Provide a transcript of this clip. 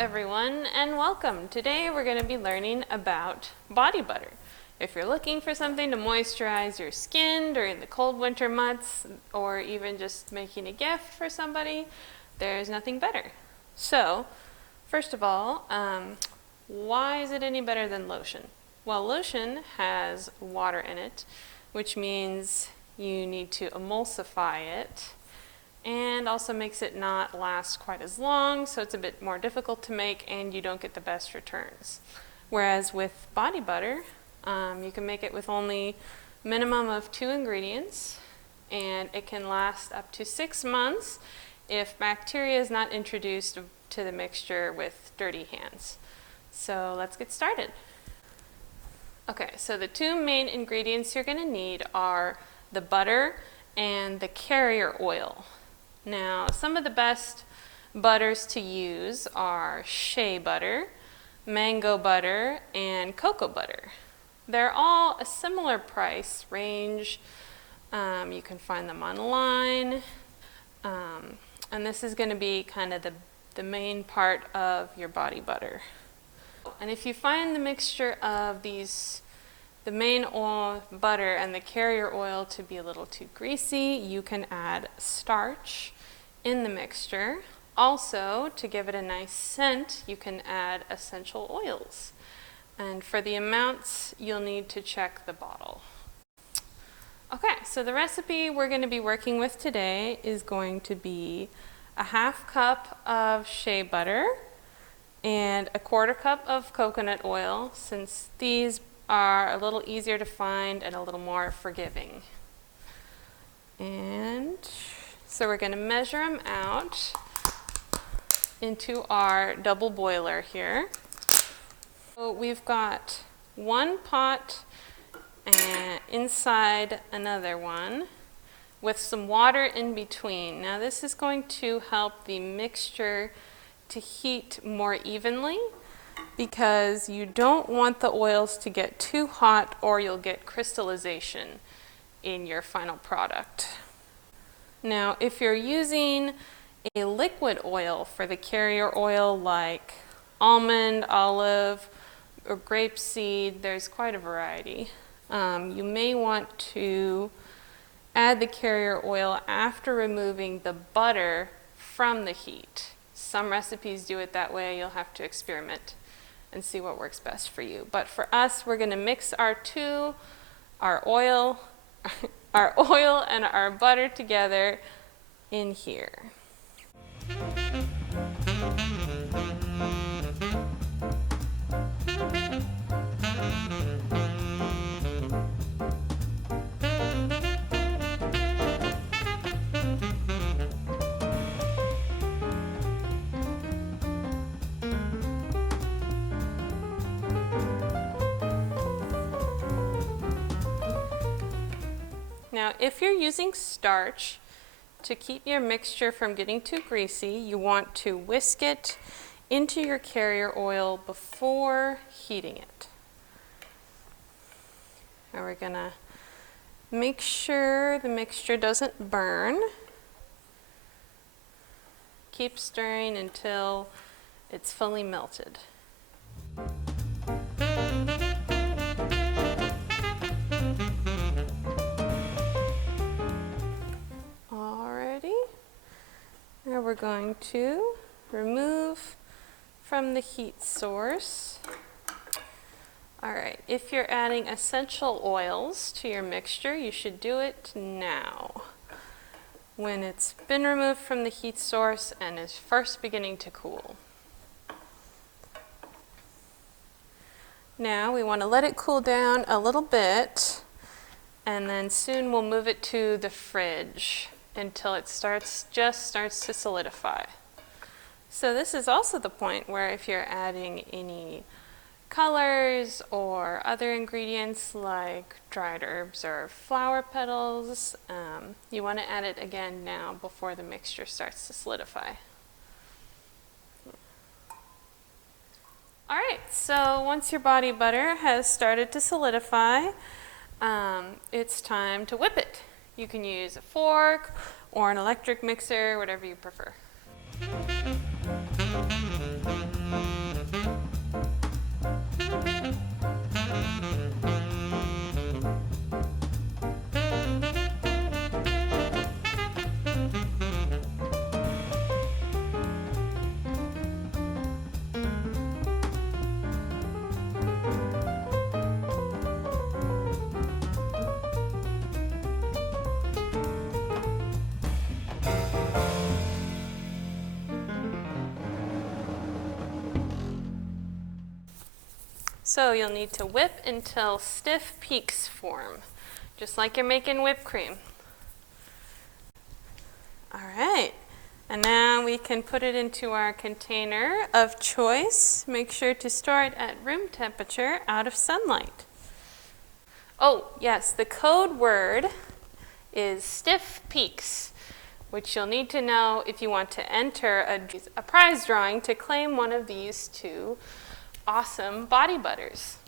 everyone, and welcome. Today we're going to be learning about body butter. If you're looking for something to moisturize your skin during the cold winter months, or even just making a gift for somebody, there's nothing better. So, first of all, why is it any better than lotion? Well, lotion has water in it, which means you need to emulsify it, and also makes it not last quite as long, so it's a bit more difficult to make and you don't get the best returns. Whereas with body butter, you can make it with only minimum of 2 ingredients, and it can last up to 6 months if bacteria is not introduced to the mixture with dirty hands. So let's get started. Okay, so the 2 main ingredients you're going to need are the butter and the carrier oil. Now, some of the best butters to use are shea butter, mango butter, and cocoa butter. They're all a similar price range. You can find them online. And this is going to be kind of the main part of your body butter. And if you find the mixture of the main oil, butter, and the carrier oil to be a little too greasy, you can add starch in the mixture. Also, to give it a nice scent, you can add essential oils. And for the amounts, you'll need to check the bottle. Okay, so the recipe we're going to be working with today is going to be a 1/2 cup of shea butter and a 1/4 cup of coconut oil, since these are a little easier to find and a little more forgiving. And so we're going to measure them out into our double boiler here. So we've got 1 pot inside another one with some water in between. Now this is going to help the mixture to heat more evenly, because you don't want the oils to get too hot or you'll get crystallization in your final product. Now, if you're using a liquid oil for the carrier oil like almond, olive, or grapeseed, there's quite a variety. You may want to add the carrier oil after removing the butter from the heat. Some recipes do it that way. You'll have to experiment and see what works best for you. But for us, we're going to mix our oil and our butter together in here. Now, if you're using starch, to keep your mixture from getting too greasy, you want to whisk it into your carrier oil before heating it. Now we're going to make sure the mixture doesn't burn. Keep stirring until it's fully melted. Now we're going to remove from the heat source. All right, if you're adding essential oils to your mixture, you should do it now, when it's been removed from the heat source and is first beginning to cool. Now we want to let it cool down a little bit, and then soon we'll move it to the fridge until it just starts to solidify. So this is also the point where if you're adding any colors or other ingredients like dried herbs or flower petals, you want to add it again now before the mixture starts to solidify. All right, so once your body butter has started to solidify, it's time to whip it. You can use a fork or an electric mixer, whatever you prefer. So you'll need to whip until stiff peaks form, just like you're making whipped cream. All right, and now we can put it into our container of choice. Make sure to store it at room temperature out of sunlight. Oh, yes, the code word is stiff peaks, which you'll need to know if you want to enter a prize drawing to claim one of these two awesome body butters.